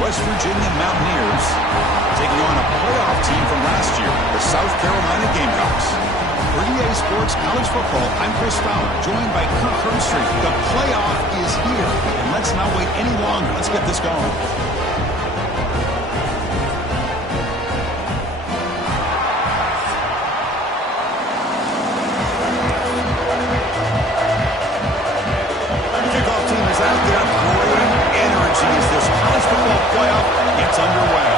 West Virginia Mountaineers taking on a playoff team from last year, the South Carolina Gamecocks. For EA Sports College Football, I'm Chris Fowler, joined by Kirk Herbstreit. The playoff is here, and let's not wait any longer. Let's get this going. Kickoff team is out there. Great energy as this college football playoff gets underway.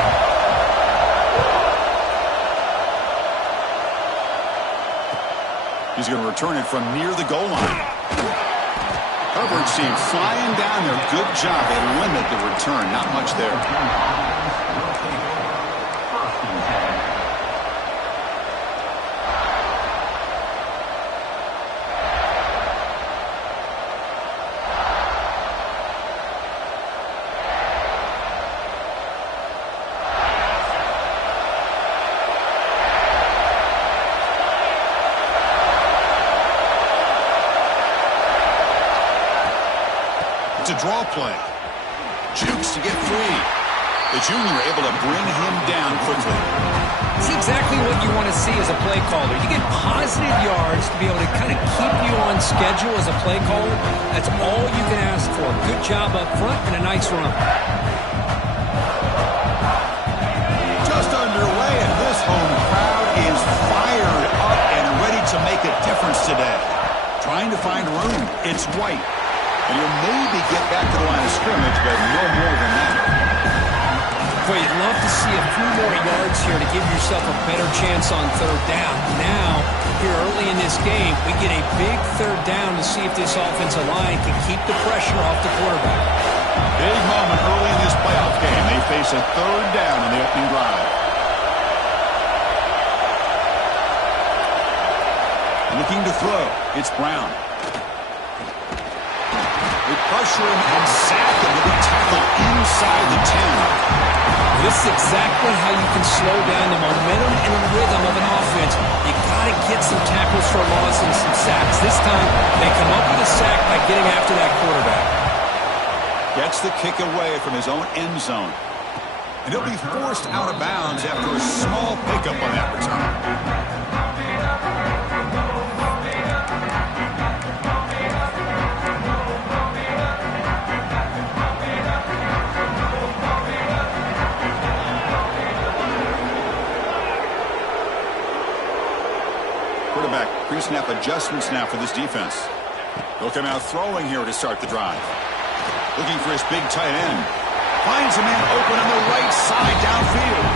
He's going to return it from near the goal line. Coverage team flying down there. Good job. They limit the return. Not much there. It's a draw play. Jukes to get free. The junior able to bring him down quickly. It's exactly what you want to see as a play caller. You get positive yards to be able to kind of keep you on schedule as a play caller. That's all you can ask for. Good job up front and a nice run. Just underway, and this home crowd is fired up and ready to make a difference today. Trying to find room. It's White. And you'll maybe get back to the line of scrimmage, but no more than that. Boy, you'd love to see a few more yards here to give yourself a better chance on third down. Now, here early in this game, we get a big third down to see if this offensive line can keep the pressure off the quarterback. Big moment early in this playoff game. They face a third down in the opening drive. Looking to throw. It's Brown. They pressure him and sack him to be tackled inside the 10. This is exactly how you can slow down the momentum and rhythm of an offense. You got to get some tackles for loss and some sacks. This time, they come up with a sack by getting after that quarterback. Gets the kick away from his own end zone. And he'll be forced out of bounds after a small pickup on that return. Quarterback pre-snap adjustments now for this defense. They'll come out throwing here to start the drive. Looking for his big tight end. Finds a man open on the right side downfield.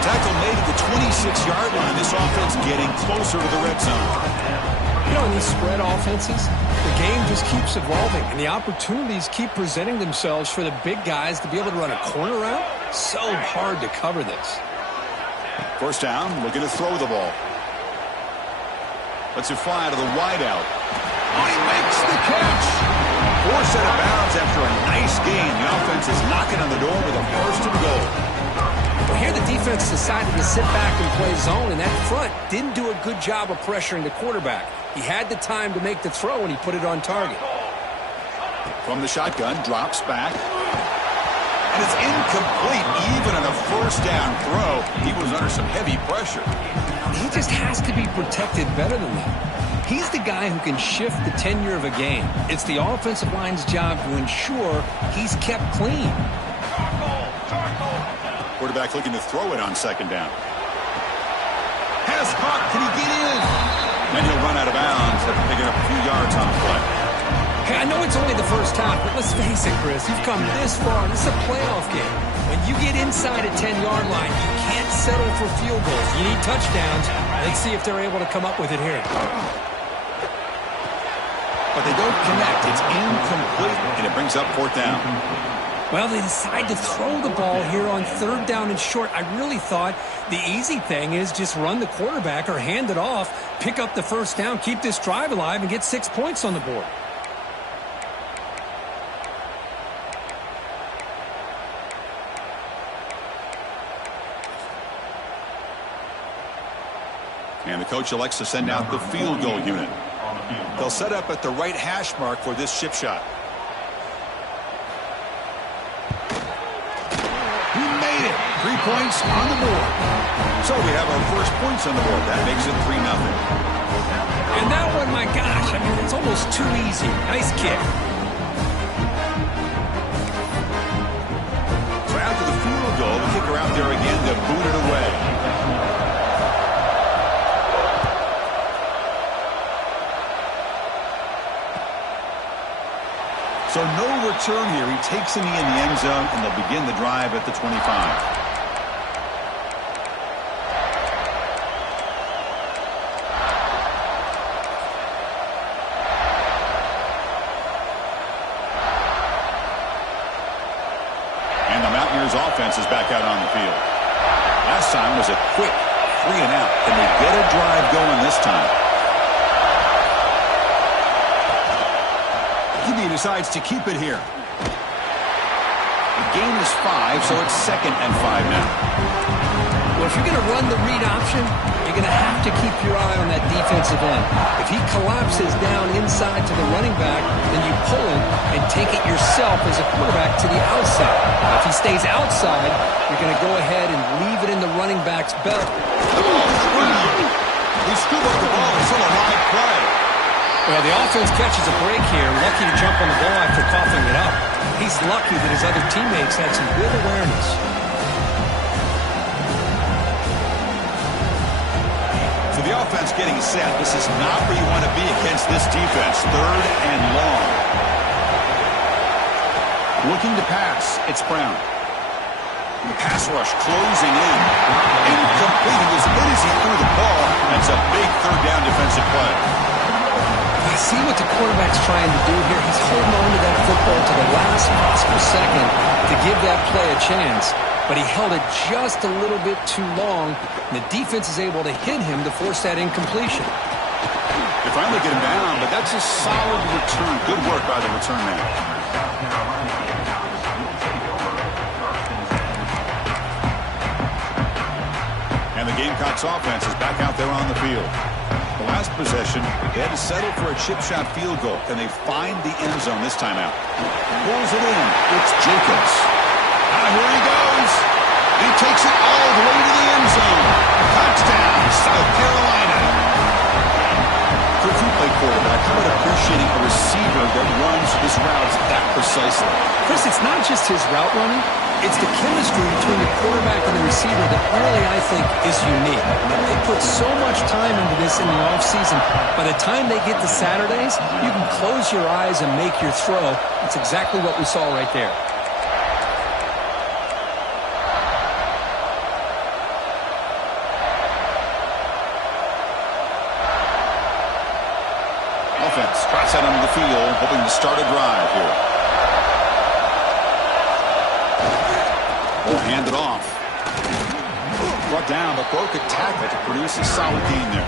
Tackle made at the 26-yard line. This offense getting closer to the red zone. You know, in these spread offenses, the game just keeps evolving, and the opportunities keep presenting themselves for the big guys to be able to run a corner route. So hard to cover this. First down, looking to throw the ball. Lets it fly to the wideout. Oh, he makes the catch. Forced out of bounds after a nice gain. The offense is knocking on the door with a first and goal. Well, here the defense decided to sit back and play zone, and that front didn't do a good job of pressuring the quarterback. He had the time to make the throw, and he put it on target. From the shotgun, drops back. And it's incomplete, even on a first down throw. He was under some heavy pressure. He just has to be protected better than that. He's the guy who can shift the tenure of a game. It's the offensive line's job to ensure he's kept clean. Quarterback looking to throw it on second down. Has caught. Can he get in? And he'll run out of bounds after picking up a few yards on the play. Hey, I know it's only the first half, but let's face it, Chris. You've come this far. This is a playoff game. When you get inside a 10-yard line, you can't settle for field goals. You need touchdowns. Let's see if they're able to come up with it here. But they don't connect. It's incomplete, and it brings up fourth down. Well, they decide to throw the ball here on third down and short. I really thought the easy thing is just run the quarterback or hand it off, pick up the first down, keep this drive alive, and get 6 points on the board. And the coach elects to send out the field goal unit. They'll set up at the right hash mark for this chip shot. 3 points on the board. So we have our first points on the board. That makes it 3-0. And that one, my gosh, I mean, it's almost too easy. Nice kick. So after the field goal, the kicker out there again to boot it away. So no return here. He takes a knee in the end zone, and they'll begin the drive at the 25. Offense is back out on the field. Last time was a quick 3 and out. Can they get a drive going this time? He decides to keep it here. The game is 5, so it's 2nd and 5 now. Well, if you're going to run the read option, you're going to have to keep your eye on that defensive end. If he collapses down inside to the running back, then you pull him and take it yourself as a quarterback to the outside. Now, if he stays outside, you're going to go ahead and leave it in the running back's belt. He scooped up the ball. It's still a live play. Well, the offense catches a break here. Lucky to jump on the ball after coughing it up. He's lucky that his other teammates had some good awareness. The offense getting set. This is not where you want to be against this defense. 3rd and long. Looking to pass. It's Brown. The pass rush closing in. Incomplete. He was good as he threw the ball. That's a big 3rd down defensive play. I see what the quarterback's trying to do here. He's holding on to that football to the last possible second to give that play a chance. But he held it just a little bit too long, and the defense is able to hit him to force that incompletion. They finally get him down, but that's a solid return. Good work by the return man. And the Gamecocks offense is back out there on the field. The last possession, they had to settle for a chip shot field goal, and they find the end zone this time out. Pulls it in. It's Jacobs. Here he goes. He takes it all the way to the end zone. Touchdown, South Carolina. For a play quarterback, how about appreciating a receiver that runs his routes that precisely? Chris, it's not just his route running. It's the chemistry between the quarterback and the receiver that really, I think, is unique. They put so much time into this in the offseason. By the time they get to Saturdays, you can close your eyes and make your throw. That's exactly what we saw right there. Offense trots out onto the field, hoping to start a drive here. Will hand it off. Brought down, but broke a tackle to produce a solid gain there.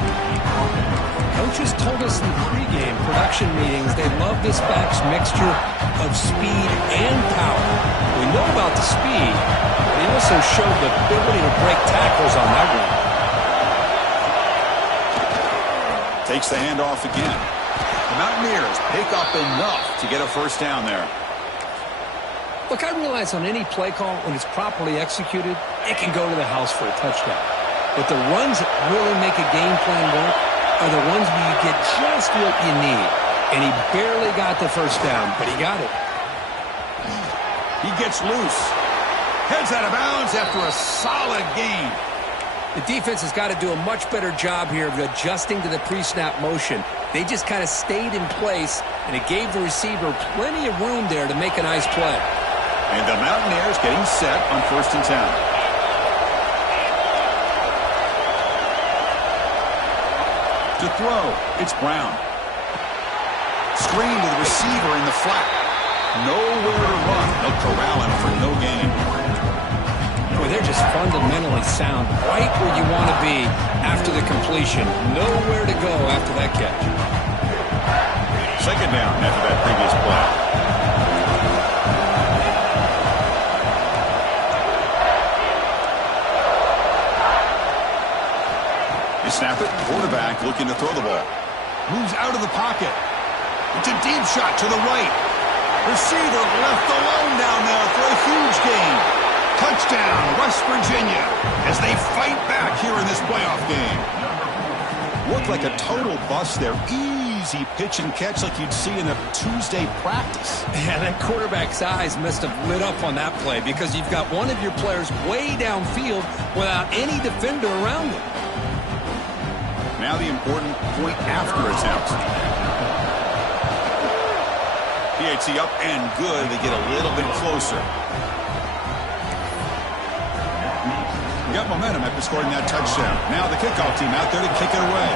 Coaches told us in the pregame production meetings they love this back's mixture of speed and power. We know about the speed, but he also showed the ability to break tackles on that one. Takes the handoff again. The Mountaineers pick up enough to get a first down there. Look, I realize on any play call, when it's properly executed, it can go to the house for a touchdown. But the runs that really make a game plan work are the ones where you get just what you need. And he barely got the first down, but he got it. He gets loose. Heads out of bounds after a solid gain. The defense has got to do a much better job here of adjusting to the pre-snap motion. They just kind of stayed in place, and it gave the receiver plenty of room there to make a nice play. And the Mountaineers getting set on 1st and 10. To throw, it's Brown. Screen to the receiver in the flat. Nowhere to run. They'll corral him for no gain. Boy, they're just fundamentally sound, right where you want to be after the completion. Nowhere to go after that catch. 2nd down after that previous play. They snap it. Quarterback looking to throw the ball. Moves out of the pocket. It's a deep shot to the right. Receiver left alone down there for a huge gain. Touchdown. Touchdown, West Virginia, as they fight back here in this playoff game. Looked like a total bust there. Easy pitch and catch like you'd see in a Tuesday practice. Yeah, that quarterback's eyes must have lit up on that play because you've got one of your players way downfield without any defender around him. Now the important point after attempt. PAT up and good. They get a little bit closer. Got momentum after scoring that touchdown. Now the kickoff team out there to kick it away.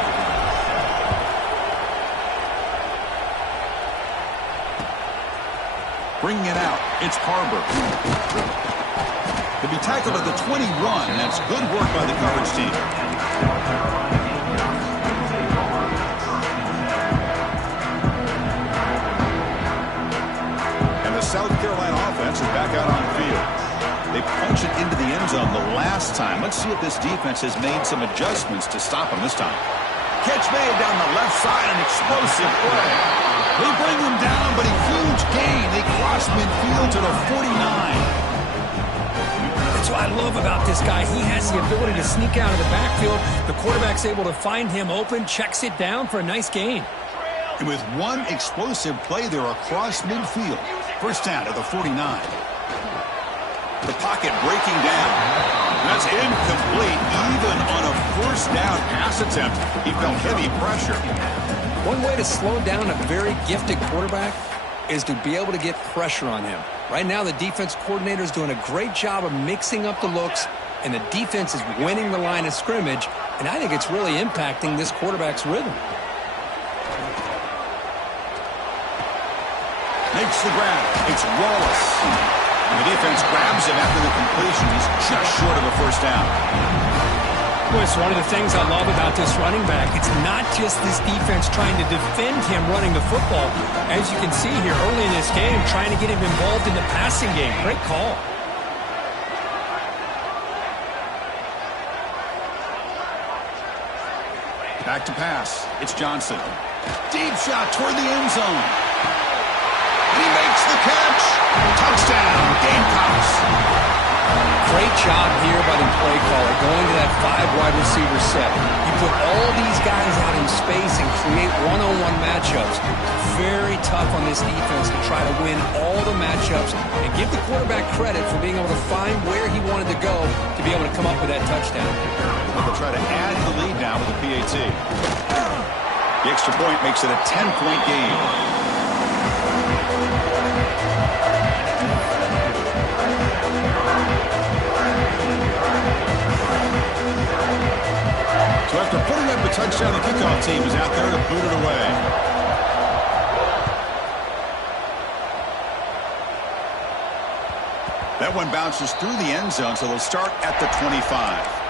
Bringing it out, it's Harbor. To be tackled at the 21, that's good work by the coverage team. And the South Carolina offense is back out on the field. They punch it into the end zone the last time. Let's see if this defense has made some adjustments to stop them this time. Catch made down the left side, an explosive play. They bring them down, but a huge gain. They cross midfield to the 49. That's what I love about this guy. He has the ability to sneak out of the backfield. The quarterback's able to find him open, checks it down for a nice gain. And with one explosive play there across midfield, first down to the 49. The pocket breaking down. That's incomplete. Even on a first down pass attempt, he felt heavy pressure. One way to slow down a very gifted quarterback is to be able to get pressure on him. Right now, the defense coordinator is doing a great job of mixing up the looks, and the defense is winning the line of scrimmage, and I think it's really impacting this quarterback's rhythm. Makes the grab. It's Wallace. And the defense grabs him after the completion. He's just short of a first down. Well, it's one of the things I love about this running back. It's not just this defense trying to defend him running the football. As you can see here early in this game, trying to get him involved in the passing game. Great call. Back to pass. It's Johnson. Deep shot toward the end zone. And he makes the catch. Touchdown, Gamecocks. Great job here by the play caller, going to that 5 wide receiver set. You put all these guys out in space and create one-on-one matchups. Very tough on this defense to try to win all the matchups and give the quarterback credit for being able to find where he wanted to go to be able to come up with that touchdown. They'll try to add to the lead now with the PAT. The extra point makes it a 10-point game. So after putting up a touchdown, the kickoff team is out there to boot it away. That one bounces through the end zone, so they'll start at the 25.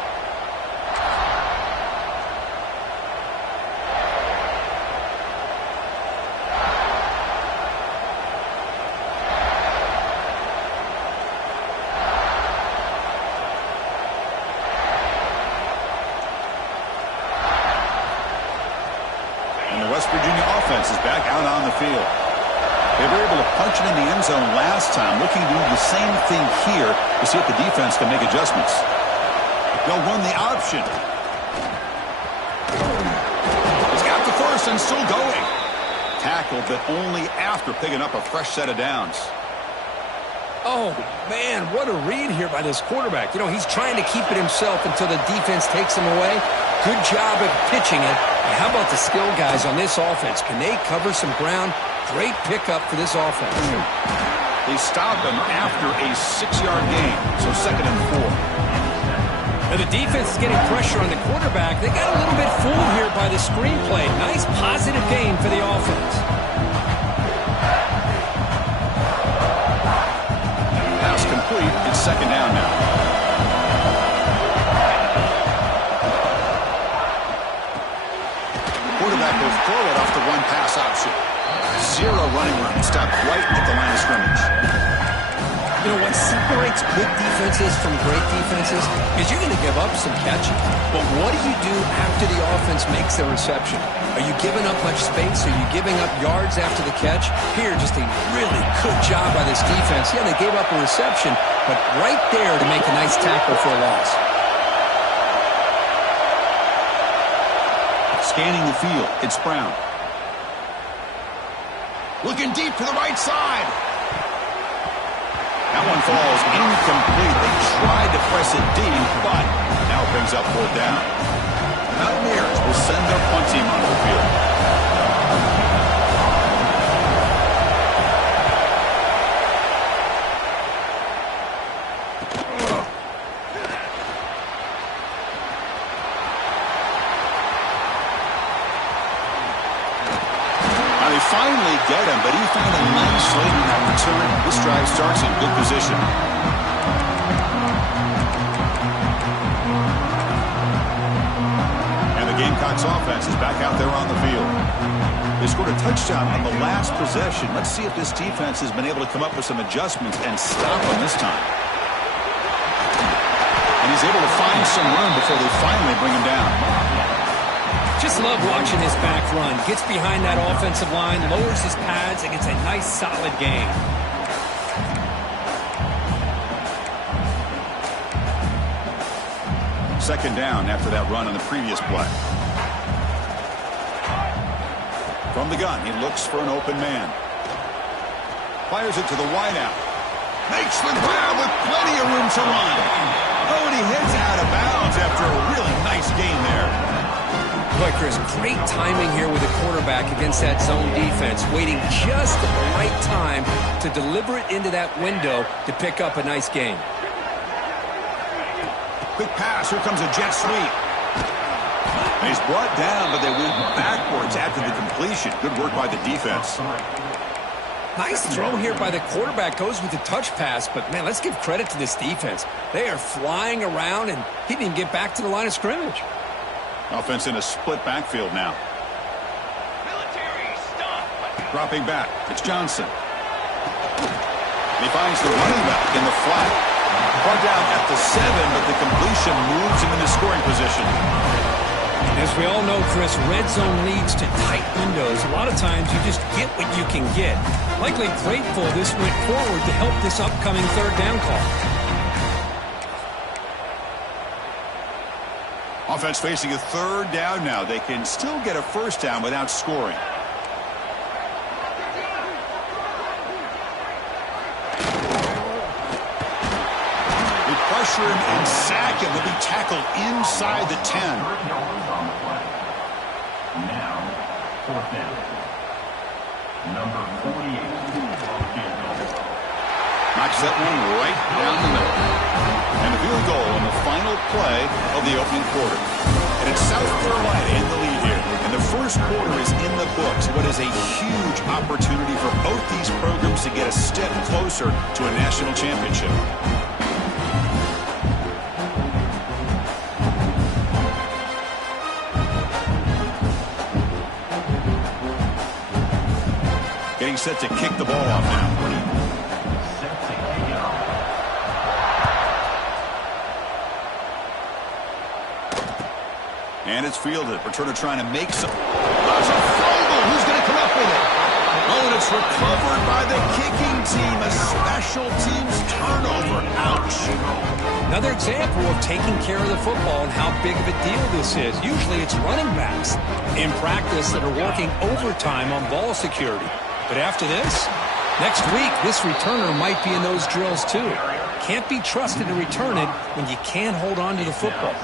West Virginia offense is back out on the field. They were able to punch it in the end zone last time, looking to do the same thing here to see if the defense can make adjustments. They'll run the option. He's got the first and still going. Tackled, but only after picking up a fresh set of downs. Oh, man, what a read here by this quarterback. You know, he's trying to keep it himself until the defense takes him away. Good job of pitching it. And how about the skill guys on this offense? Can they cover some ground? Great pickup for this offense. They stop him after a 6-yard gain, so 2nd and 4. Now the defense is getting pressure on the quarterback. They got a little bit fooled here by the screenplay. Nice positive gain for the offense. Pass complete. It's 2nd down now. Quarterback will throw it off the one-pass option. 0 running room. Stopped right at the line of scrimmage. You know, what separates good defenses from great defenses is you're going to give up some catching. But what do you do after the offense makes the reception? Are you giving up much space? Are you giving up yards after the catch? Here, just a really good job by this defense. Yeah, they gave up a reception, but right there to make a nice tackle for a loss. Scanning the field, it's Brown. Looking deep to the right side. That one falls incomplete. They tried to press it deep, but now it brings up 4th down. The Mountaineers will send their punt team onto the field. Now they finally get him, but he found a nice lane in that return. This drive starts in good position. And the Gamecocks offense is back out there on the field. They scored a touchdown on the last possession. Let's see if this defense has been able to come up with some adjustments and stop them this time. And he's able to find some room before they finally bring him down. Just love watching his back run. Gets behind that offensive line, lowers his pads, and gets a nice solid gain. Second down after that run on the previous play. From the gun, he looks for an open man. Fires it to the wideout. Makes the grab with plenty of room to run. Oh, and he heads out of bounds after a really nice gain there. Boy, Chris, great timing here with the quarterback against that zone defense, waiting just at the right time to deliver it into that window to pick up a nice gain. Quick pass. Here comes a jet sweep. And he's brought down, but they went backwards after the completion. Good work by the defense. Nice throw here by the quarterback. Goes with the touch pass, but, man, let's give credit to this defense. They are flying around, and he didn't even get back to the line of scrimmage. Offense in a split backfield now. Military, stop. Dropping back. It's Johnson. And he finds the running back in the flat. Brought down at the 7, but the completion moves him into scoring position. As we all know, Chris, red zone leads to tight windows. A lot of times you just get what you can get. Likely grateful this went forward to help this upcoming 3rd down call. Offense facing a 3rd down now. They can still get a 1st down without scoring. They pressure him and sack him. He'll be tackled inside the 10. Now, 4th down. Number 48. Knocks that one right down the middle. And a field goal on the final play of the opening quarter. And it's South Carolina in the lead here. And the first quarter is in the books. What is a huge opportunity for both these programs to get a step closer to a national championship. Getting set to kick the ball off now. And it's fielded. Returner trying to make some. There's a fumble. Who's going to come up with it? Oh, and it's recovered by the kicking team. A special teams turnover. Ouch. Another example of taking care of the football and how big of a deal this is. Usually it's running backs in practice that are working overtime on ball security. But after this, next week, this returner might be in those drills too. Can't be trusted to return it when you can't hold on to the football.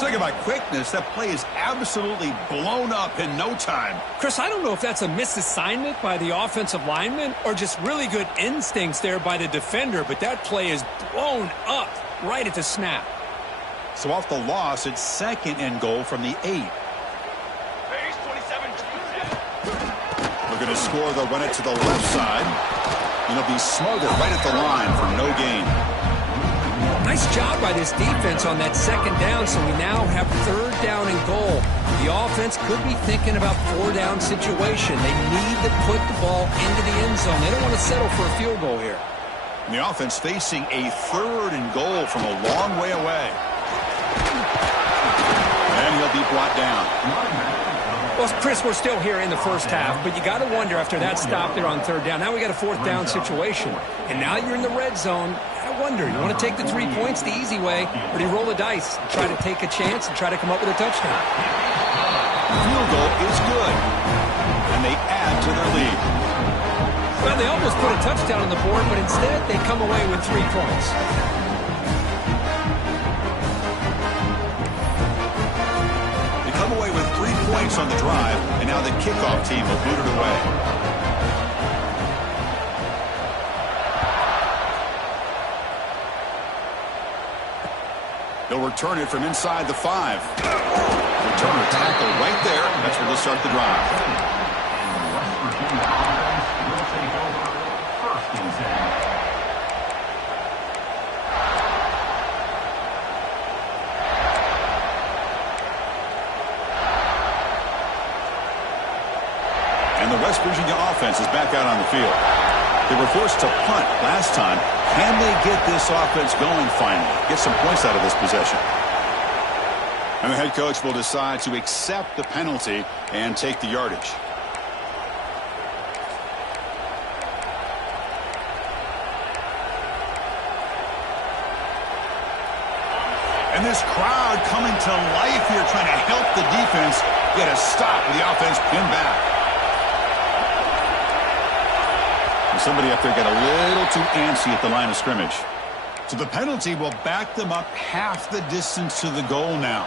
Talking about quickness, that play is absolutely blown up in no time. Chris, I don't know if that's a misassignment by the offensive lineman or just really good instincts there by the defender, but that play is blown up right at the snap. So off the loss, it's 2nd and goal from the 8. Base 27. We're going to score. They'll run it to the left side. And it'll be smothered right at the line for no gain. Nice job by this defense on that 2nd down, so we now have 3rd down and goal. The offense could be thinking about 4-down situation. They need to put the ball into the end zone. They don't want to settle for a field goal here. And the offense facing a 3rd and goal from a long way away. And he'll be brought down. Well, Chris, we're still here in the first half, but you got to wonder after that stop there on 3rd down. Now we got a 4th down situation, and now you're in the red zone. I wonder, you want to take the 3 points the easy way, or do you roll the dice and try to take a chance and try to come up with a touchdown? The field goal is good, and they add to their lead. Well, they almost put a touchdown on the board, but instead they come away with 3 points. They come away with 3 points on the drive, and now the kickoff team will boot it away. They'll return it from inside the 5. Returner tackle right there. That's where they'll start the drive. And the West Virginia offense is back out on the field. They were forced to punt last time. Can they get this offense going finally? Get some points out of this possession. And the head coach will decide to accept the penalty and take the yardage. And this crowd coming to life here trying to help the defense get a stop with the offense pinned back. Somebody up there got a little too antsy at the line of scrimmage. So the penalty will back them up half the distance to the goal now.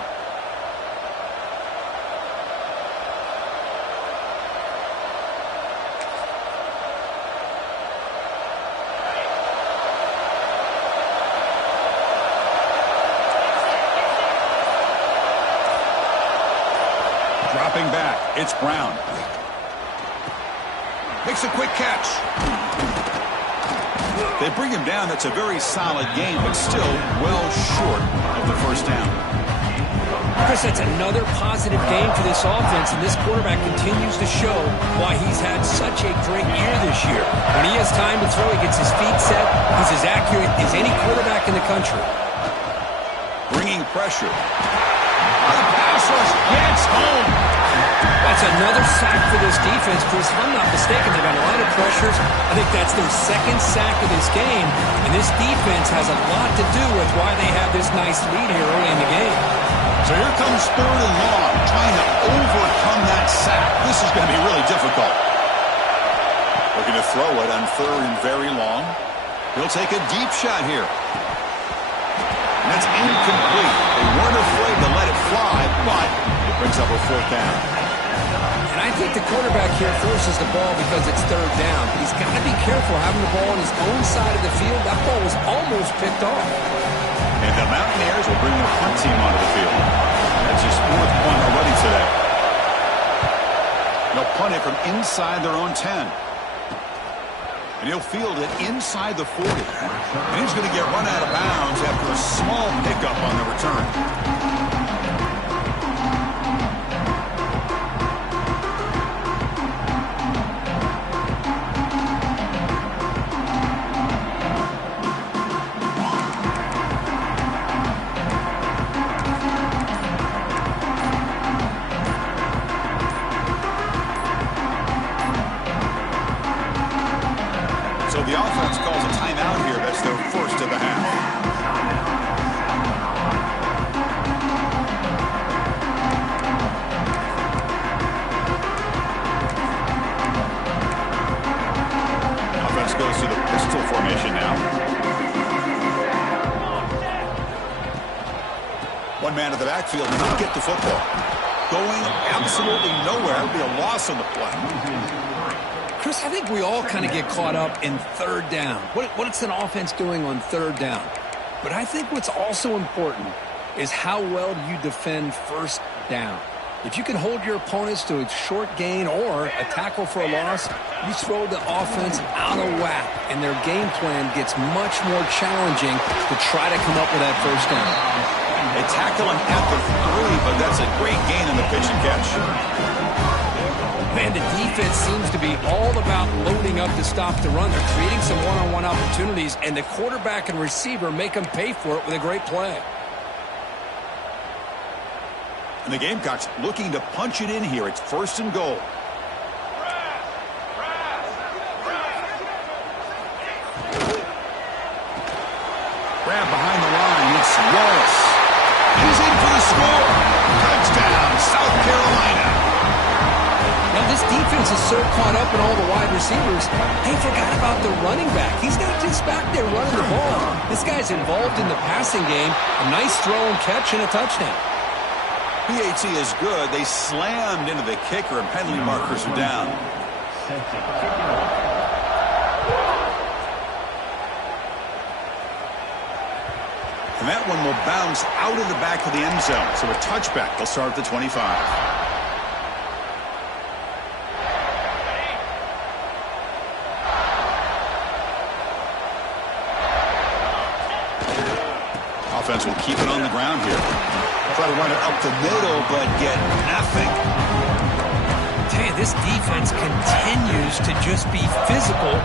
Dropping back, it's Brown. Makes a quick catch. They bring him down. That's a very solid game, but still well short of the first down. Chris, that's another positive game for this offense, and this quarterback continues to show why he's had such a great year this year. When he has time to throw, he gets his feet set. He's as accurate as any quarterback in the country. Bringing pressure. The pass rush gets home. That's another sack for this defense, Chris. If I'm not mistaken, they've had a lot of pressures. I think that's their 2nd sack of this game, and this defense has a lot to do with why they have this nice lead here early in the game. So here comes 3rd and long, trying to overcome that sack. This is going to be really difficult. Looking to throw it on 3rd and very long. He'll take a deep shot here. And that's incomplete. They weren't afraid to let it fly, but it brings up a 4th down. And I think the quarterback here forces the ball because it's 3rd down. He's got to be careful having the ball on his own side of the field. That ball was almost picked off. And the Mountaineers will bring the punt team onto the field. That's his 4th punt already today. They'll punt it from inside their own 10. And he'll field it inside the 40. And he's going to get run out of bounds after a small pickup on the return. The offense calls a timeout here. That's their first of the half. Offense goes to the pistol formation now. One man in the backfield not get the football. Going absolutely nowhere. It'll be a loss on the play. Chris, I think we all kind of get caught up in 3rd down. What's an offense doing on 3rd down? But I think what's also important is how well do you defend 1st down. If you can hold your opponents to a short gain or a tackle for a loss, you throw the offense out of whack, and their game plan gets much more challenging to try to come up with that 1st down. They tackle him at the 3, but that's a great gain in the pitch and catch. Man, the defense seems to be all about loading up to stop the run. They're creating some one-on-one opportunities, and the quarterback and receiver make them pay for it with a great play. And the Gamecocks looking to punch it in here. It's 1st and goal. Grab behind the line. It's Wallace. He's in for the score. Touchdown, South Carolina. Now, this defense is so caught up in all the wide receivers, they forgot about the running back. He's not just back there running the ball. This guy's involved in the passing game. A nice throw and catch and a touchdown. PAT is good. They slammed into the kicker, and penalty markers are down. And that one will bounce out of the back of the end zone. So a touchback. They'll start at the 25. Offense will keep it on the ground here. Try to run it up the middle, but get nothing. Tell you, this defense continues to just be physical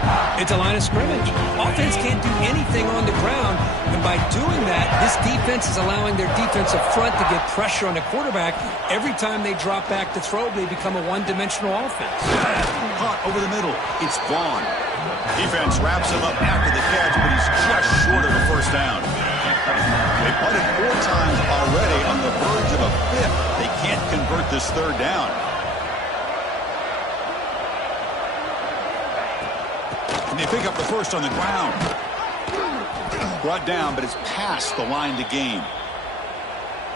at the line of scrimmage. Offense can't do anything on the ground, and by doing that, this defense is allowing their defensive front to get pressure on the quarterback. Every time they drop back to throw, they become a one-dimensional offense. Caught over the middle. It's Vaughn. Defense wraps him up after the catch, but he's just short of a first down. They punted 4 times already on the verge of a 5th. They can't convert this 3rd down. And they pick up the first on the ground. Brought down, but it's past the line to gain.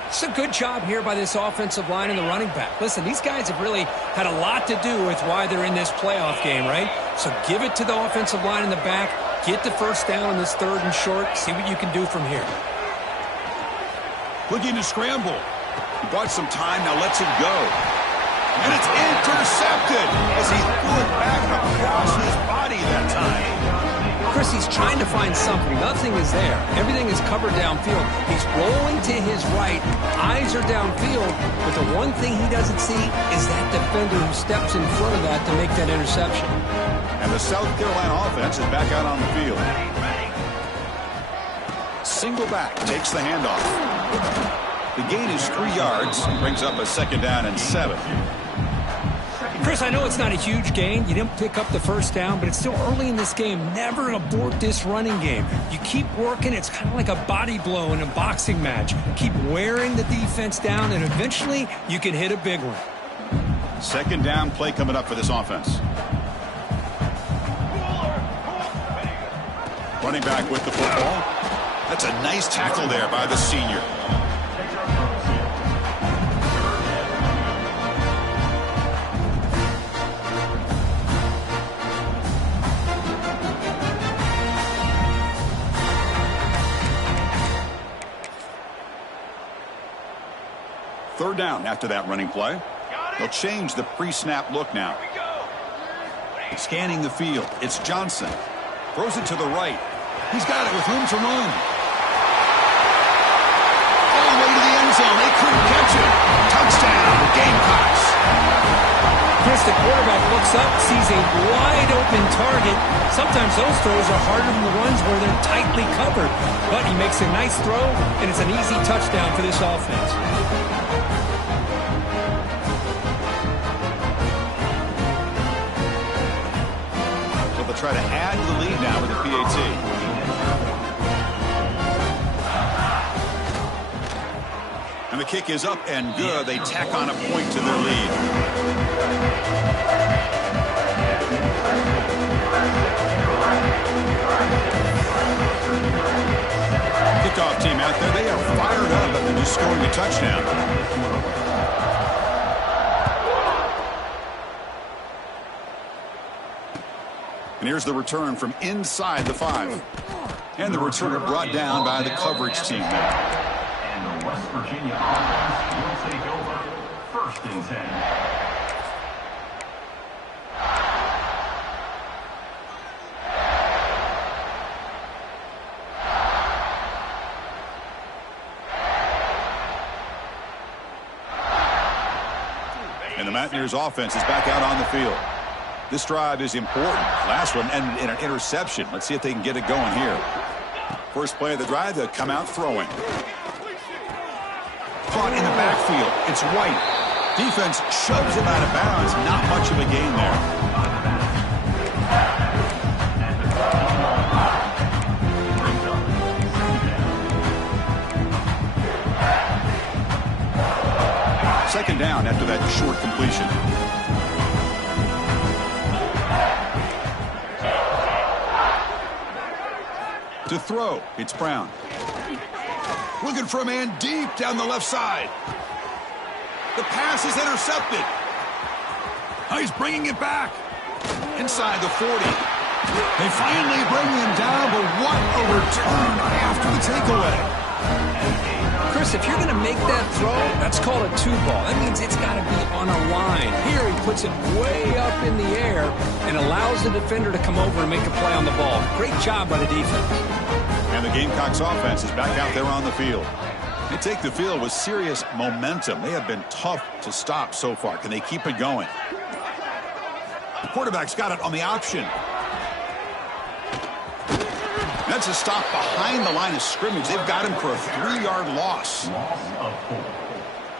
It's a good job here by this offensive line and the running back. Listen, these guys have really had a lot to do with why they're in this playoff game, right? So give it to the offensive line in the back. Get the first down on this 3rd and short. See what you can do from here. Looking to scramble. He bought some time, now lets it go. And it's intercepted as he threw it back across his body that time. Chris, he's trying to find something. Nothing is there. Everything is covered downfield. He's rolling to his right. Eyes are downfield. But the one thing he doesn't see is that defender who steps in front of that to make that interception. And the South Carolina offense is back out on the field. Single back takes the handoff. The gain is 3 yards. Brings up a 2nd down and 7. Chris, I know it's not a huge gain. You didn't pick up the first down, but it's still early in this game. Never abort this running game. You keep working. It's kind of like a body blow in a boxing match. Keep wearing the defense down, and eventually you can hit a big one. 2nd down play coming up for this offense. Running back with the football. That's a nice tackle there by the senior. Third down after that running play. They'll change the pre-snap look now. Scanning the field. It's Johnson. Throws it to the right. He's got it with room to run. All the way to the end zone. They couldn't catch him. Touchdown, Gamecocks. Chris, the quarterback looks up, sees a wide-open target. Sometimes those throws are harder than the ones where they're tightly covered. But he makes a nice throw, and it's an easy touchdown for this offense. Try to add to the lead now with the PAT. And the kick is up and good. They tack on a point to their lead. Kickoff team out there. They are fired up after just scoring a touchdown. And here's the return from inside the 5. And the returner brought down by the coverage team there. And the West Virginia offense will take over. 1st and 10. And the Mountaineers offense is back out on the field. This drive is important. Last one ended in an interception. Let's see if they can get it going here. First play of the drive, they'll come out throwing. Caught in the backfield. It's White. Defense shoves him out of bounds. Not much of a gain there. Second down after that short completion. To throw, it's Brown. Looking for a man deep down the left side. The pass is intercepted. Oh, he's bringing it back. Inside the 40. They finally bring him down, but what a return after the takeaway. Chris, if you're going to make that throw, that's called a two ball. That means it's got to be on a line. Here he puts it way up in the air and allows the defender to come over and make a play on the ball. Great job by the defense. And the Gamecocks offense is back out there on the field. They take the field with serious momentum. They have been tough to stop so far. Can they keep it going? The quarterback's got it on the option. That's a stop behind the line of scrimmage. They've got him for a 3-yard loss.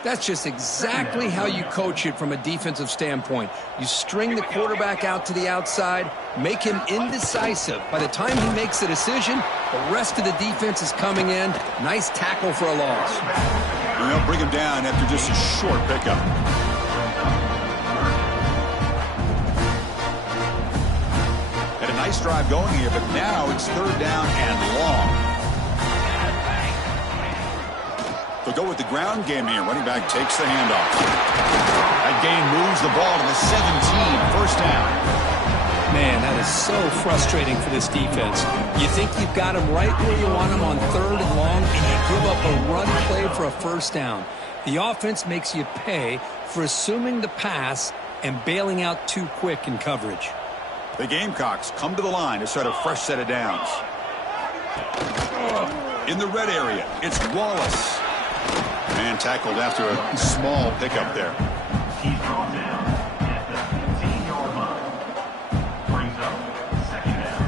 That's just exactly how you coach it from a defensive standpoint. You string the quarterback out to the outside, make him indecisive. By the time he makes a decision, the rest of the defense is coming in. Nice tackle for a loss. And they'll bring him down after just a short pickup. Had a nice drive going here, but now it's third down and long. They'll go with the ground game here. Running back takes the handoff. That gain moves the ball to the 17. First down. Man, that is so frustrating for this defense. You think you've got him right where you want him on third and long, and you give up a run play for a first down. The offense makes you pay for assuming the pass and bailing out too quick in coverage. The Gamecocks come to the line to start a fresh set of downs. In the red area, it's Wallace. Man tackled after a small pickup there. He's brought down at the 15-yard line. Brings up second down.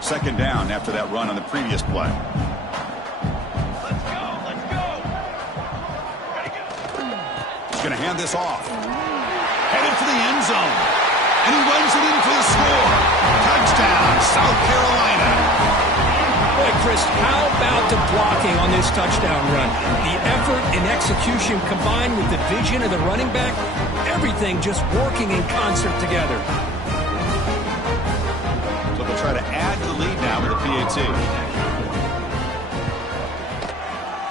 Second down after that run on the previous play. Let's go. He's going to hand this off. Headed for the end zone. And he runs it in for the score. Touchdown, South Carolina. Boy, Chris, how about the blocking on this touchdown run? The effort and execution combined with the vision of the running back, everything just working in concert together. So they'll try to add to the lead now with a PAT.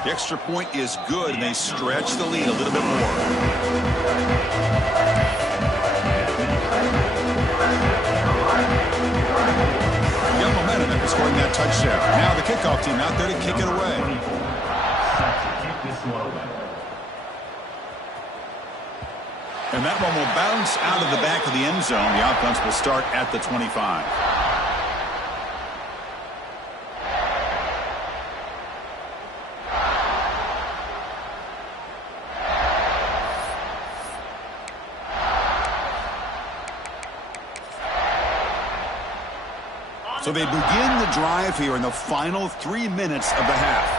The extra point is good, and they stretch the lead a little bit more. Young momentum after scoring that touchdown. Now the kickoff team out there to kick it away. And that one will bounce out of the back of the end zone. The offense will start at the 25. So they begin the drive here in the final 3 minutes of the half.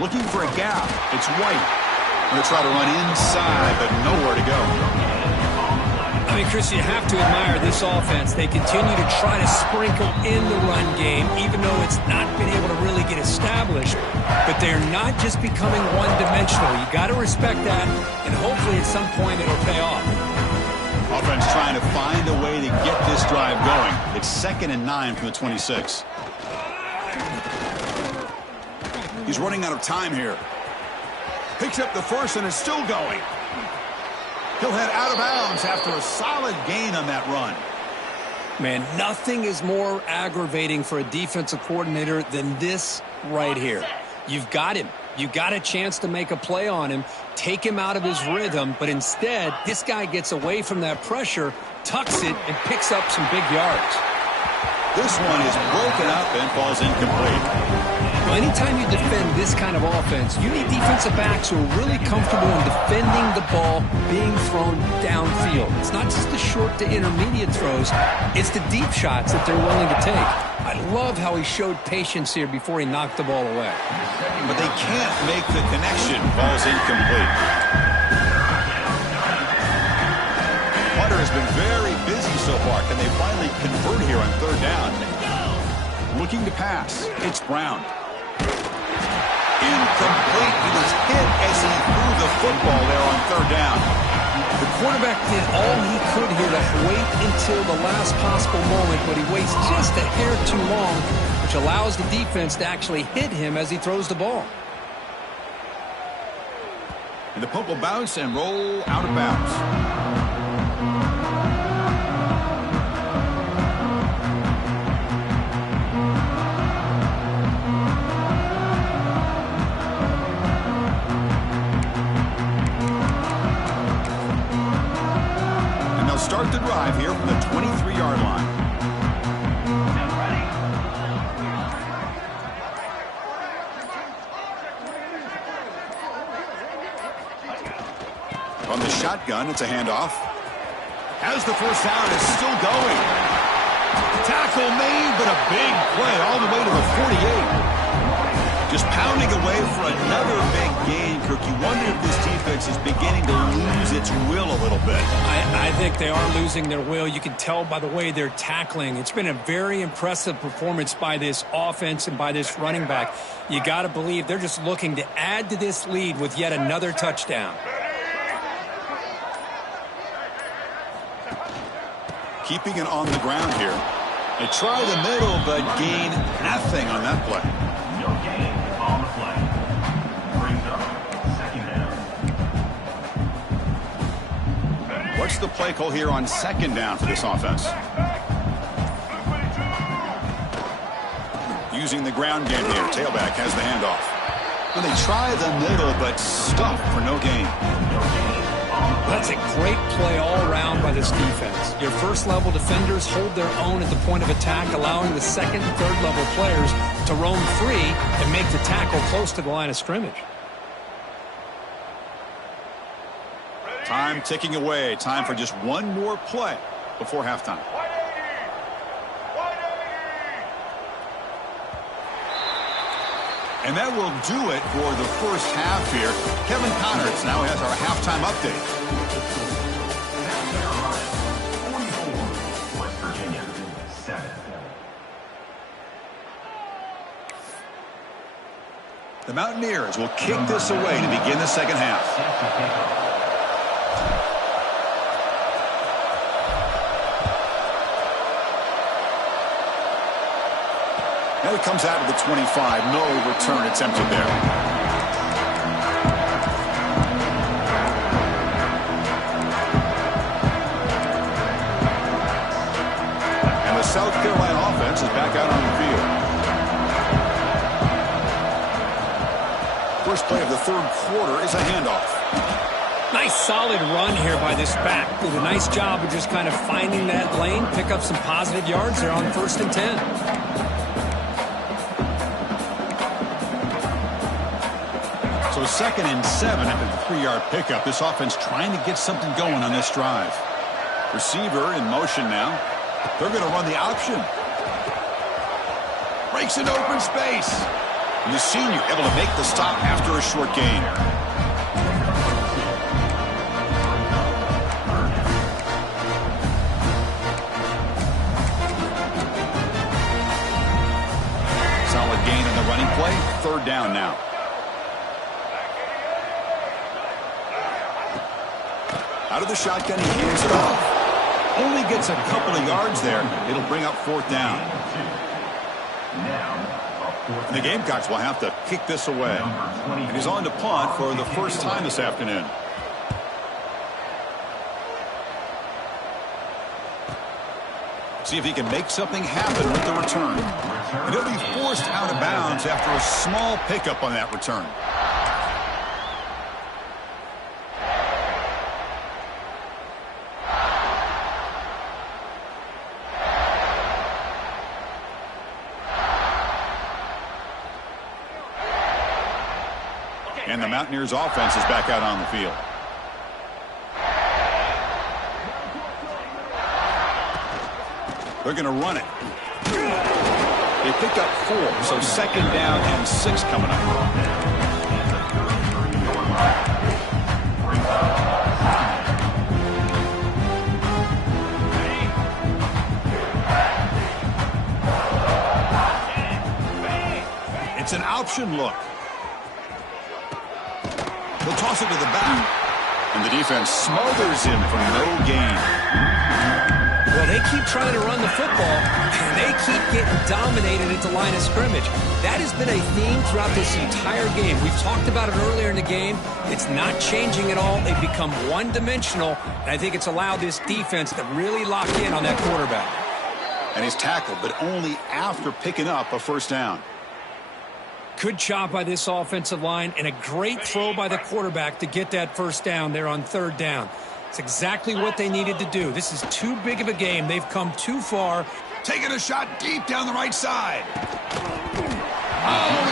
Looking for a gap. It's White. Going to try to run inside, but nowhere to go. I mean, Chris, you have to admire this offense. They continue to try to sprinkle in the run game, even though it's not been able to really get established. But they're not just becoming one-dimensional. You got to respect that, and hopefully at some point it'll pay off. Offense trying to find a way to get this drive going. It's 2nd and 9 from the 26. He's running out of time here. Picks up the first and is still going. He'll head out of bounds after a solid gain on that run. Man, nothing is more aggravating for a defensive coordinator than this right here. You've got him. You got a chance to make a play on him, take him out of his rhythm, but instead, this guy gets away from that pressure, tucks it, and picks up some big yards. This one is broken up and falls incomplete. Well, anytime you defend this kind of offense, you need defensive backs who are really comfortable in defending the ball being thrown downfield. It's not just the short to intermediate throws, it's the deep shots that they're willing to take. I love how he showed patience here before he knocked the ball away. But they can't make the connection. Ball's incomplete. Punter has been very busy so far. Can they finally convert here on third down? Looking to pass. It's Brown. Incomplete. He was hit as he threw the football there on third down. The quarterback did all he could here to wait until the last possible moment, but he waits just a hair too long, which allows the defense to actually hit him as he throws the ball. And the punt will bounce and roll out of bounds. Start the drive here from the 23-yard line. From the shotgun, it's a handoff. As the first down is still going. Tackle made, but a big play all the way to the 48. Just pounding away for another big gain, Kirk. You wonder if this defense is beginning to lose its will a little bit. I think they are losing their will. You can tell by the way they're tackling. It's been a very impressive performance by this offense and by this running back. You got to believe they're just looking to add to this lead with yet another touchdown. Keeping it on the ground here. They try the middle, but gain nothing on that play. No gain on the play. Brings up second down. What's the play call here on second down for this offense? Using the ground game here. Tailback has the handoff. And they try the middle, but stuffed for no gain. That's a great play all around by this defense. Your first-level defenders hold their own at the point of attack, allowing the second and third-level players to roam free and make the tackle close to the line of scrimmage. Time ticking away. Time for just one more play before halftime. And that will do it for the first half here. Kevin Connors now has our halftime update. West Virginia, 7. The Mountaineers will kick this away to begin the second half. Now he comes out of the 25. No return attempted there. And the South Carolina offense is back out on the field. First play of the third quarter is a handoff. Nice solid run here by this back. Did a nice job of just kind of finding that lane, pick up some positive yards there on 1st and 10. So 2nd and 7 after the 3-yard pickup. This offense trying to get something going on this drive. Receiver in motion now. They're going to run the option. Breaks into open space. And the senior able to make the stop after a short gain. Solid gain in the running play. 3rd down now. Out of the shotgun, he hands it off. Only gets a couple of yards there. It'll bring up 4th down. And the Gamecocks will have to kick this away. And he's on to punt for the first time this afternoon. See if he can make something happen with the return. And he'll be forced out of bounds after a small pickup on that return. And the Mountaineers offense is back out on the field. They're going to run it. They pick up 4, so 2nd down and 6 coming up. It's an option look. He'll toss it to the back. And the defense smothers him for no gain. Well, they keep trying to run the football, and they keep getting dominated at the line of scrimmage. That has been a theme throughout this entire game. We've talked about it earlier in the game. It's not changing at all. They've become one-dimensional, and I think it's allowed this defense to really lock in on that quarterback. And he's tackled, but only after picking up a 1st down. Good job by this offensive line, and a great throw by the quarterback to get that 1st down there on 3rd down. It's exactly what they needed to do. This is too big of a game. They've come too far. Taking a shot deep down the right side. Oh,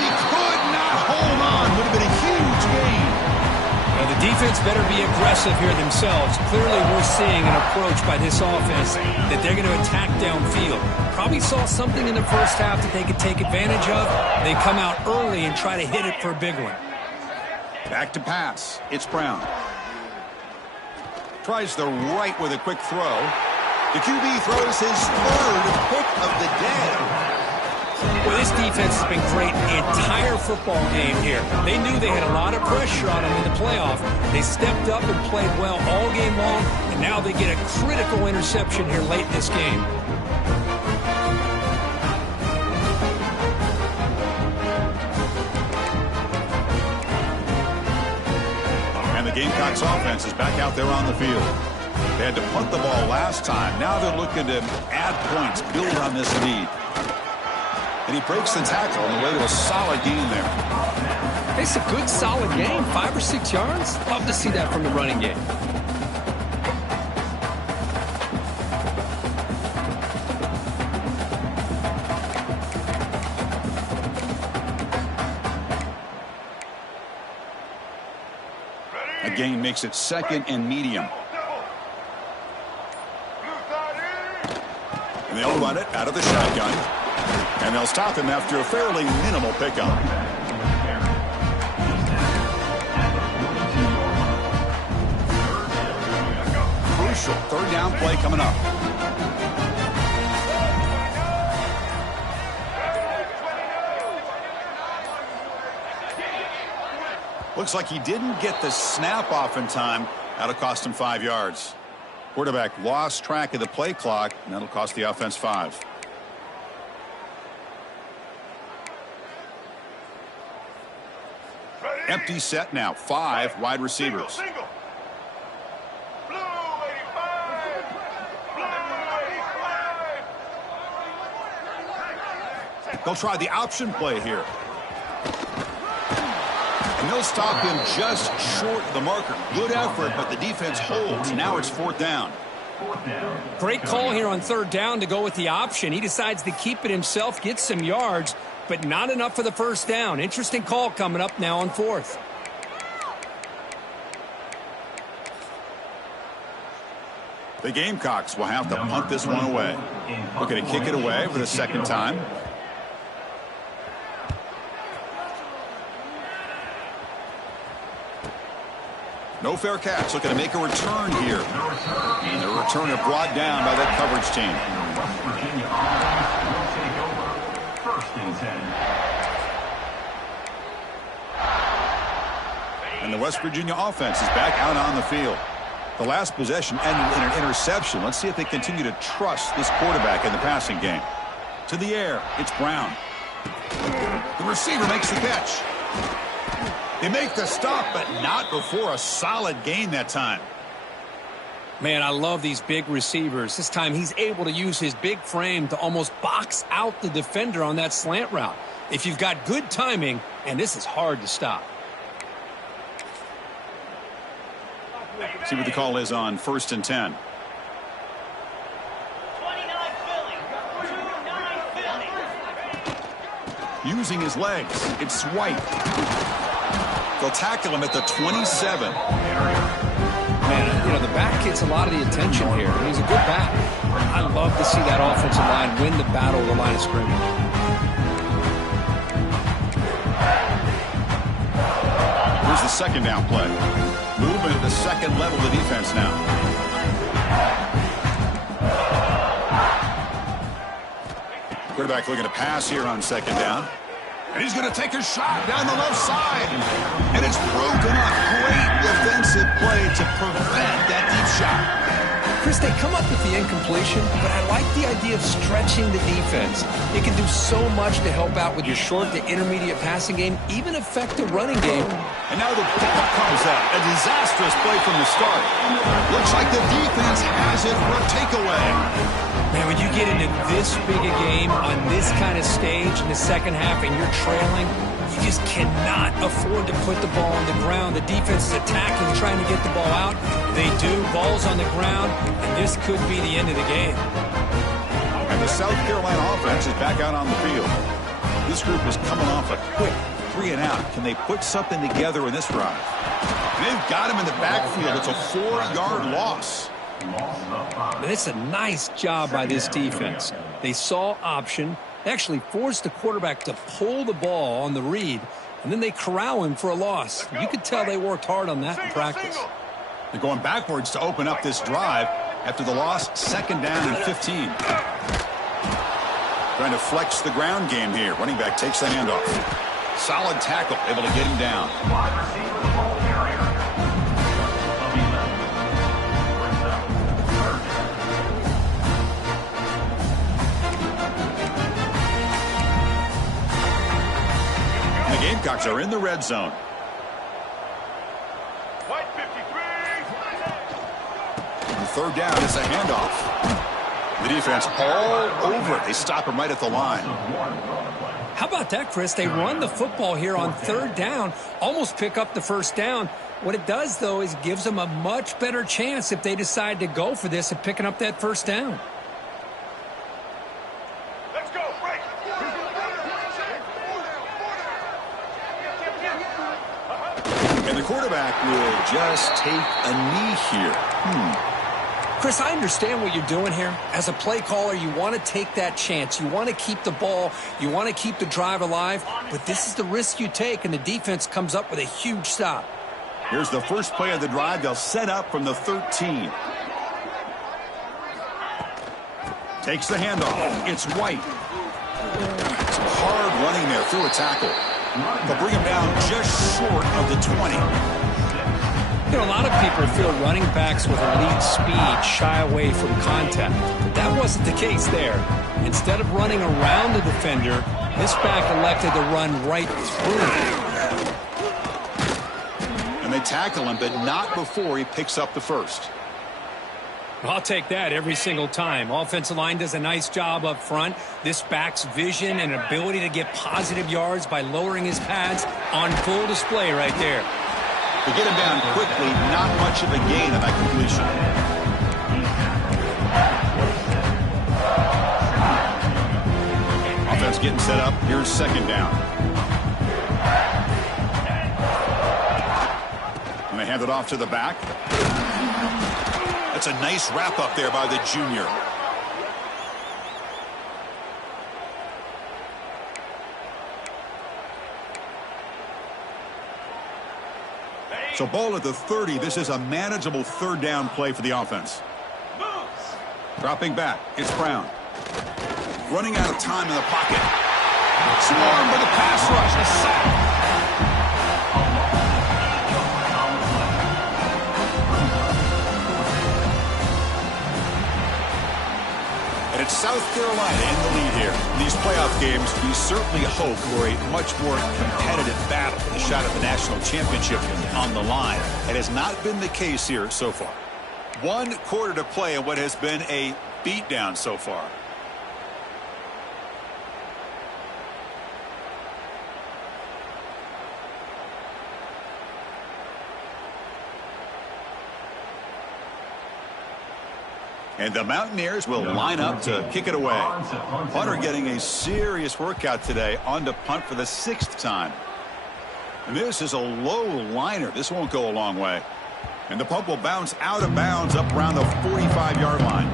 he could not hold on. Would have been a huge gain. Now, the defense better be aggressive here themselves. Clearly, we're seeing an approach by this offense that they're going to attack downfield. Probably saw something in the first half that they could take advantage of. They come out early and try to hit it for a big one. Back to pass. It's Brown. Tries the right with a quick throw. The QB throws his 3rd pick of the day. Well, this defense has been great the entire football game here. They knew they had a lot of pressure on them in the playoff. They stepped up and played well all game long, and now they get a critical interception here late in this game. Gamecocks offense is back out there on the field. They had to punt the ball last time. Now they're looking to add points, build on this lead. And he breaks the tackle on the way to a solid gain there. It's a good, solid game. 5 or 6 yards. Love to see that from the running game. Gain makes it 2nd and medium. And they'll run it out of the shotgun. And they'll stop him after a fairly minimal pickup. Crucial 3rd down play coming up. Looks like he didn't get the snap off in time. That'll cost him 5 yards. Quarterback lost track of the play clock, and that'll cost the offense 5. Empty set now. 5 wide receivers. They'll try the option play here. And they'll stop him just short of the marker. Good effort, but the defense holds. Now it's 4th down. Great call here on 3rd down to go with the option. He decides to keep it himself, get some yards, but not enough for the 1st down. Interesting call coming up now on 4th. The Gamecocks will have to punt this one away. Looking to kick it away for the 2nd time. No fair catch. Looking to make a return here. And the returner brought down by that coverage team. West Virginia offense will take over 1st and 10. And the West Virginia offense is back out on the field. The last possession ended in an interception. Let's see if they continue to trust this quarterback in the passing game. To the air. It's Brown. The receiver makes the catch. They make the stop, but not before a solid gain that time. Man, I love these big receivers. This time he's able to use his big frame to almost box out the defender on that slant route. If you've got good timing, and this is hard to stop. See what the call is on 1st and 10. 29 Philly. Using his legs, it's White. They'll tackle him at the 27. Man, you know, the back gets a lot of the attention here. He's a good back. I love to see that offensive line win the battle of the line of scrimmage. Here's the second down play. Movement at the second level of the defense now. Quarterback looking to pass here on second down. And he's going to take a shot down the left side. And it's broken up. Great defensive play to prevent that deep shot. Chris, they come up with the incompletion, but I like the idea of stretching the defense. It can do so much to help out with your short to intermediate passing game, even affect the running game. And now the ball comes out. A disastrous play from the start. Looks like the defense has it for a takeaway. Man, when you get into this big a game on this kind of stage in the second half and you're trailing, you just cannot afford to put the ball on the ground. The defense is attacking, trying to get the ball out. They do. Ball's on the ground, and this could be the end of the game. And the South Carolina offense is back out on the field. This group is coming off a quick 3-and-out. Can they put something together in this drive? And they've got him in the backfield. It's a 4-yard loss. But it's a nice job by this defense. They saw option. They actually forced the quarterback to pull the ball on the read, and then they corral him for a loss. You could tell they worked hard on that in practice. They're going backwards to open up this drive after the loss, second down and 15. Trying to flex the ground game here. Running back takes the handoff. Solid tackle, able to get him down. Wide receiver ball carrier. Of 11. Brings up third down. The Gamecocks are in the red zone. White 53. On third down, it's a handoff. The defense all over it. They stop him right at the line. How about that, Chris? They run the football here on third down, almost pick up the first down. What it does, though, is gives them a much better chance if they decide to go for this and picking up that first down. Let's go, break. And the quarterback will just take a knee here. Chris, I understand what you're doing here. As a play caller, you want to take that chance. You want to keep the ball. You want to keep the drive alive. But this is the risk you take, and the defense comes up with a huge stop. Here's the first play of the drive. They'll set up from the 13. Takes the handoff. It's White. Some hard running there through a tackle. They'll bring him down just short of the 20. You know, a lot of people feel running backs with elite speed shy away from contact. But that wasn't the case there. Instead of running around the defender, this back elected to run right through him. And they tackle him, but not before he picks up the first. I'll take that every single time. Offensive line does a nice job up front. This back's vision and ability to get positive yards by lowering his pads on full display right there. To get him down quickly, not much of a gain on that completion. Offense getting set up. Here's second down. And they hand it off to the back. That's a nice wrap up there by the junior. So ball at the 30. This is a manageable third down play for the offense. Dropping back. It's Brown. Running out of time in the pocket. Swarmed by the pass rush. A sack. And it's South Carolina in the lead here. In these playoff games, we certainly hope for a much more competitive battle with a shot at the national championship on the line. It has not been the case here so far. 1 quarter to play in what has been a beatdown so far. And the Mountaineers will line up to kick it away. Punter getting a serious workout today on to punt for the 6th time. And this is a low liner. This won't go a long way. And the punt will bounce out of bounds up around the 45-yard line.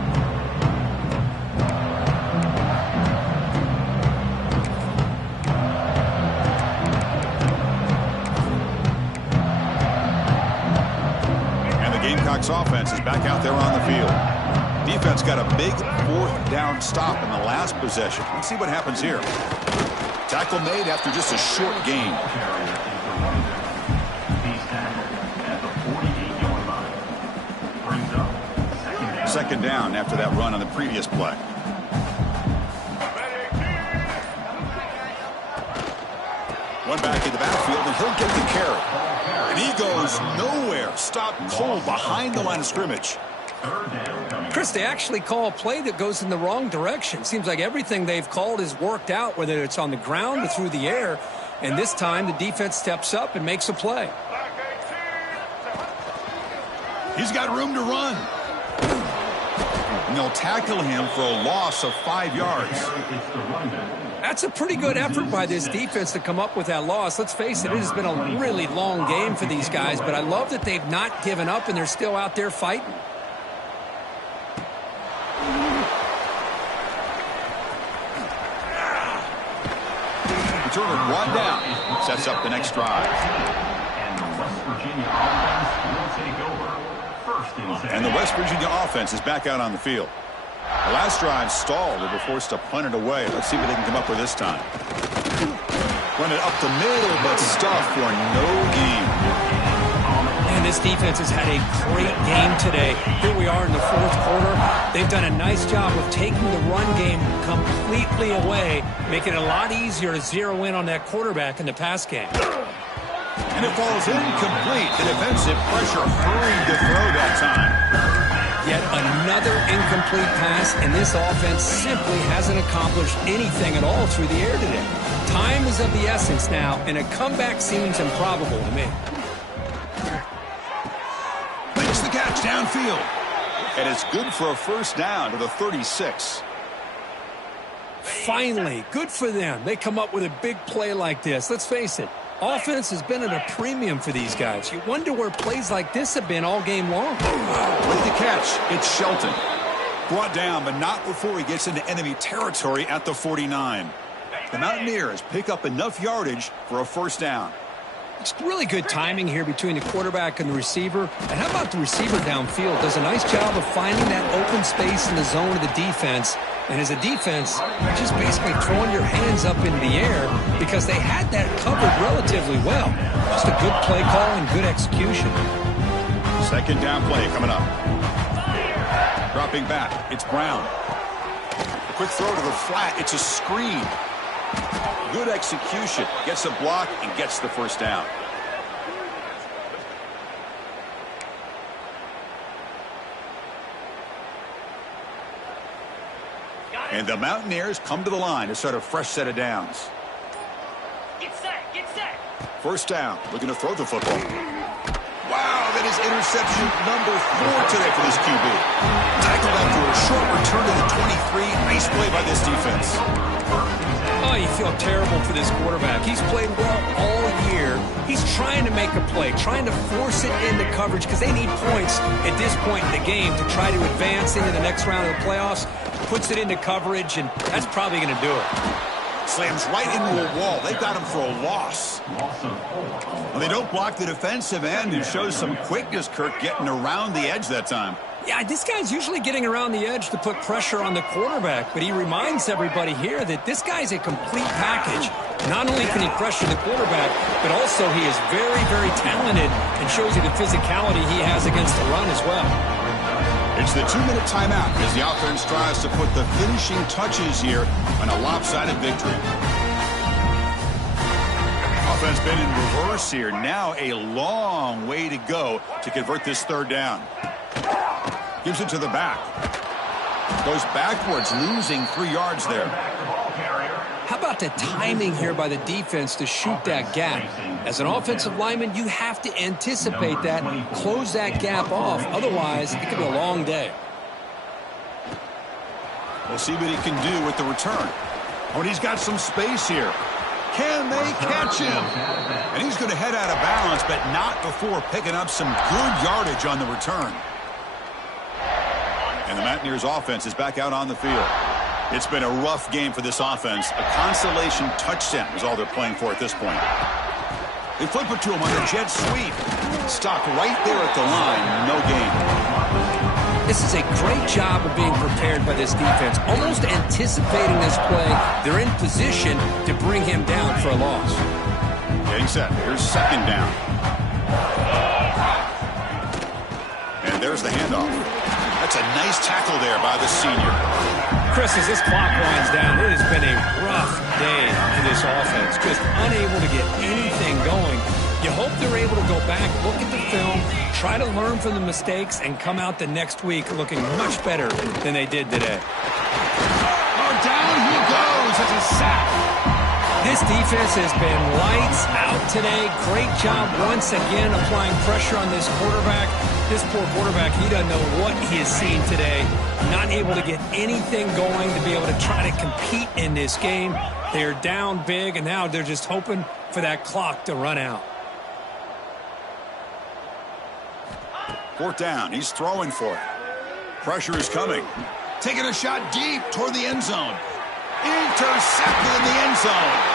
And the Gamecocks offense is back out there on the field. Defense got a big fourth down stop in the last possession. Let's see what happens here. Tackle made after just a short gain. Second down after that run on the previous play. One back in the backfield, and he'll get the carry. And he goes nowhere. Stopped cold behind the line of scrimmage. Chris, they actually call a play that goes in the wrong direction. Seems like everything they've called has worked out, whether it's on the ground or through the air. And this time, the defense steps up and makes a play. He's got room to run. And they'll tackle him for a loss of 5 yards. That's a pretty good effort by this defense to come up with that loss. Let's face it, it has been a really long game for these guys, but I love that they've not given up and they're still out there fighting. Returner brought down. Sets up the next drive. And the West Virginia offense is back out on the field. The last drive stalled. They were forced to punt it away. Let's see what they can come up with this time. Run it up the middle, but stuffed for no gain. And this defense has had a great game today. Here we are in the fourth quarter. They've done a nice job of taking the run game completely away, making it a lot easier to zero in on that quarterback in the pass game. And it falls incomplete. The defensive pressure hurried to throw that time. Yet another incomplete pass, and this offense simply hasn't accomplished anything at all through the air today. Time is of the essence now, and a comeback seems improbable to me. Makes the catch downfield. And it's good for a first down to the 36. Finally, good for them. They come up with a big play like this. Let's face it, offense has been at a premium for these guys. You wonder where plays like this have been all game long. With the catch, it's Shelton. Brought down, but not before he gets into enemy territory at the 49. The Mountaineers pick up enough yardage for a first down. It's really good timing here between the quarterback and the receiver. And how about the receiver downfield? Does a nice job of finding that open space in the zone of the defense. And as a defense, you're just basically throwing your hands up in the air because they had that covered relatively well. Just a good play call and good execution. Second down play coming up. Dropping back, it's Brown. A quick throw to the flat, it's a screen. Good execution, gets a block and gets the first down. And the Mountaineers come to the line to start a fresh set of downs. Get set, get set. First down, looking to throw the football. Wow, that is interception number 4 today for this QB. Tackled after a short return to the 23. Nice play by this defense. Oh, you feel terrible for this quarterback. He's played well all year. He's trying to make a play, trying to force it into coverage because they need points at this point in the game to try to advance into the next round of the playoffs. Puts it into coverage, and that's probably going to do it. Slams right into a wall. They've got him for a loss. Well, they don't block the defensive end and shows some quickness, Kirk, getting around the edge that time. Yeah, this guy's usually getting around the edge to put pressure on the quarterback, but he reminds everybody here that this guy's a complete package. Not only can he pressure the quarterback, but also he is very, very talented and shows you the physicality he has against the run as well. It's the 2-minute timeout as the offense tries to put the finishing touches here on a lopsided victory. Offense been in reverse here. Now a long way to go to convert this third down. Gives it to the back. Goes backwards, losing 3 yards there. How about the timing here by the defense to shoot that gap? As an offensive lineman, you have to anticipate that, close that gap off. Otherwise, it could be a long day. We'll see what he can do with the return. Oh, and he's got some space here. Can they catch him? And he's going to head out of bounds, but not before picking up some good yardage on the return. And the Mountaineers offense is back out on the field. It's been a rough game for this offense. A consolation touchdown is all they're playing for at this point. They flip it to him on a jet sweep. Stopped right there at the line. No gain. This is a great job of being prepared by this defense. Almost anticipating this play. They're in position to bring him down for a loss. Getting set. Here's second down. And there's the handoff. That's a nice tackle there by the senior. Chris, as this clock winds down, it has been a rough day for this offense. Just unable to get anything going. You hope they're able to go back, look at the film, try to learn from the mistakes, and come out the next week looking much better than they did today. Oh, down he goes. It's a sack. This defense has been lights out today. Great job once again applying pressure on this quarterback. This poor quarterback, he doesn't know what he has seen today. Not able to get anything going to be able to try to compete in this game. They're down big, and now they're just hoping for that clock to run out. Fourth down. He's throwing for it. Pressure is coming. Taking a shot deep toward the end zone. Intercepted in the end zone.